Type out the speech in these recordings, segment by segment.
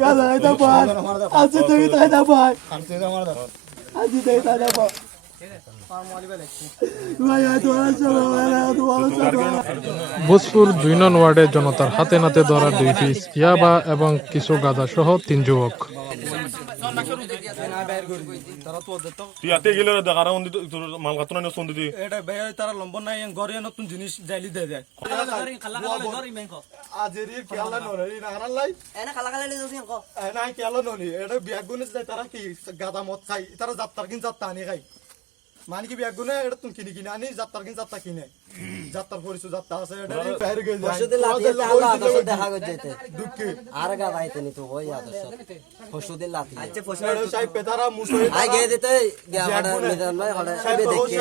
গালা এটা ভাই আজি তুমি তাই না ভাই আজি তাই না ভাই ভোজপুর ২ নং ওয়ার্ডে জনতার হাতে নাতে ধরা ২ পিস ইয়াবা এবং কিছু গাঁজা সহ ৩ যুবক। ইয়াতে গেলে দেখারা মাল খাতো না সন্ধি দি এটা ভাই তারা লম্বা নাই গরে নতুন জিনিস জাইলি দেয় যায় আজেরি খেলা নরি না হারালাই এনা খালা খালা লই যাচ্ছি কো না খেলা নরি এটা বিয়াগুনে যায় তারা কি গাদা মদ খাই তারা যাত্রার কিন যাত্রা আনি খাই মানে কি বিয়াগুনে এটা তুমি কিনি কিনে আনি যাত্রার কিন যাত্রা কিনে যাত্রার পরিচয় যাত্রা আছে এটা বাইরে গেল পরশুদিন লাতি আল্লাহ আদর্শ দেখা গজেতে দুঃখে আর গা বাইতে নি তো ওই আদর্শ পরশুদিন লাতি আচ্ছা পরশুদিন সাহেব পেতারা মুসই আই গে দিতে গিয়া বড় নিদান ভাই হড়ে সবে দেখি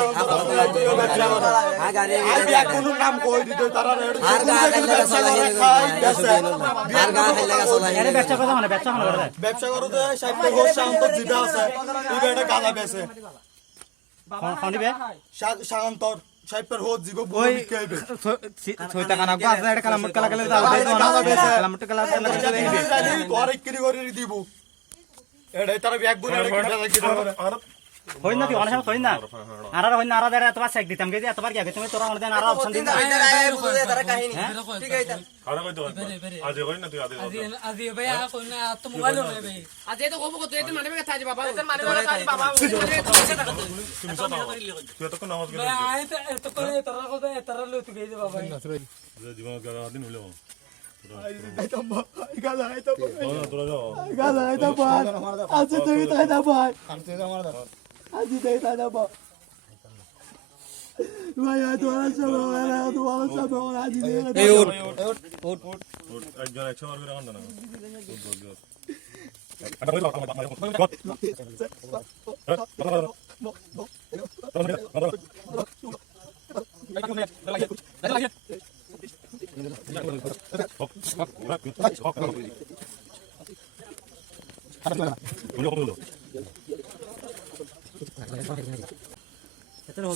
আ গারে আই বিয়াগুনে নাম কই দিতে তারা আর গা ব্যবসা আর গা লাগা চলাই এর ব্যবসা কথা মানে ব্যবসা হলো ব্যবসা করতে সাহেব তো হোস শান্ত জিদা আছে এই বেটা গালা বেছে খানিবে শান্তর সাহেবের হোস জিগো বই বিকাইবে ছয় টাকা না গাছ এটা কালাম কালা কালা দাও কালাম কালা তোরে কিরি করে দিব এটাই তার ব্যাগ বুনে আর হই না কি অনেক সময় হই না আর হই না আর দাঁড়া এতবার চেক দিতাম কে এতবার কি তুমি তোরা অনেক আর অপশন দিন তারা কাহিনী ঠিক আছে আরে কই তো আজ কই না তুই আজি ভাই আর কই না তো মোবাইল লই ভাই আজি তো কব কত এতে মানে কথা আজি বাবা এতে মানে কথা আজি বাবা তুই তো কোন আওয়াজ ভাই আই তো করে তারা কথা তারা লই তুই গেছে বাবা জীবন গাড়া দিন হইলো গালা আইতা তোরা যাও গালা আইতা ভাই আজি তুমি তাই না ভাই আজি তাই না ভাই ভাই তোরা সব ওরা তোরা সব ওরা আজি এই ওট একজন 100 বার করে কান্দা না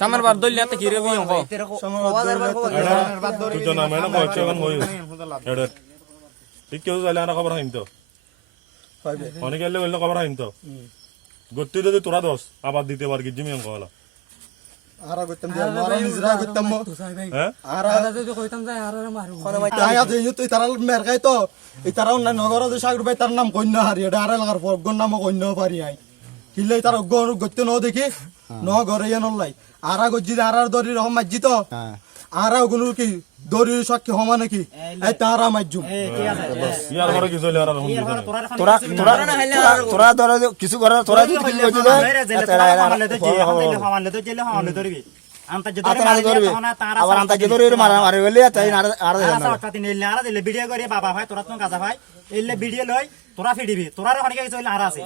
সামার বার দলিয়াতে কি রে বিয়ং কো তুই জানা মানে কো চগন হই এডে ঠিক কেউ জালে না খবর হাইন তো অনেক গেলে বললে খবর হাইন তো গত্তি যদি তোরা দোস আবার দিতে পার কি জিমিয়ং কলা আরা গতম দিয়া মারা নিজরা গতম হ্যাঁ আরা যদি কইতাম যাই আর মারু আয়া দেই তুই তারা মের গাই তো এই তারা না নগর যে সাগর ভাই তার নাম কইনা হারি এটা আরা লাগার পর গন নাম কইনা পারি আই কিলে তার গন গত্তে ন দেখি ন ঘরে এন লাই আরা গজি আরার দরি রহম মাজি তো আরা গুনু কি দরি সকি হমা নাকি এই তারা মাজুম ইয়ার ঘরে কি চলে আর রহম দিতে তোরা তোরা ধরে কিছু করে তোরা যদি কি কইছ হামালে তো জেলে হামালে ধরবি আনতা যে ধরবি আবার আনতা যে ধরে মারে বলে তাই আর আর সাথে নিলে আর দিলে ভিডিও করে বাবা ভাই তোরা তো গাজা ভাই এলে ভিডিও লই তোরা ফিডিবি তোরা অনেক কিছু হইলে আর আছে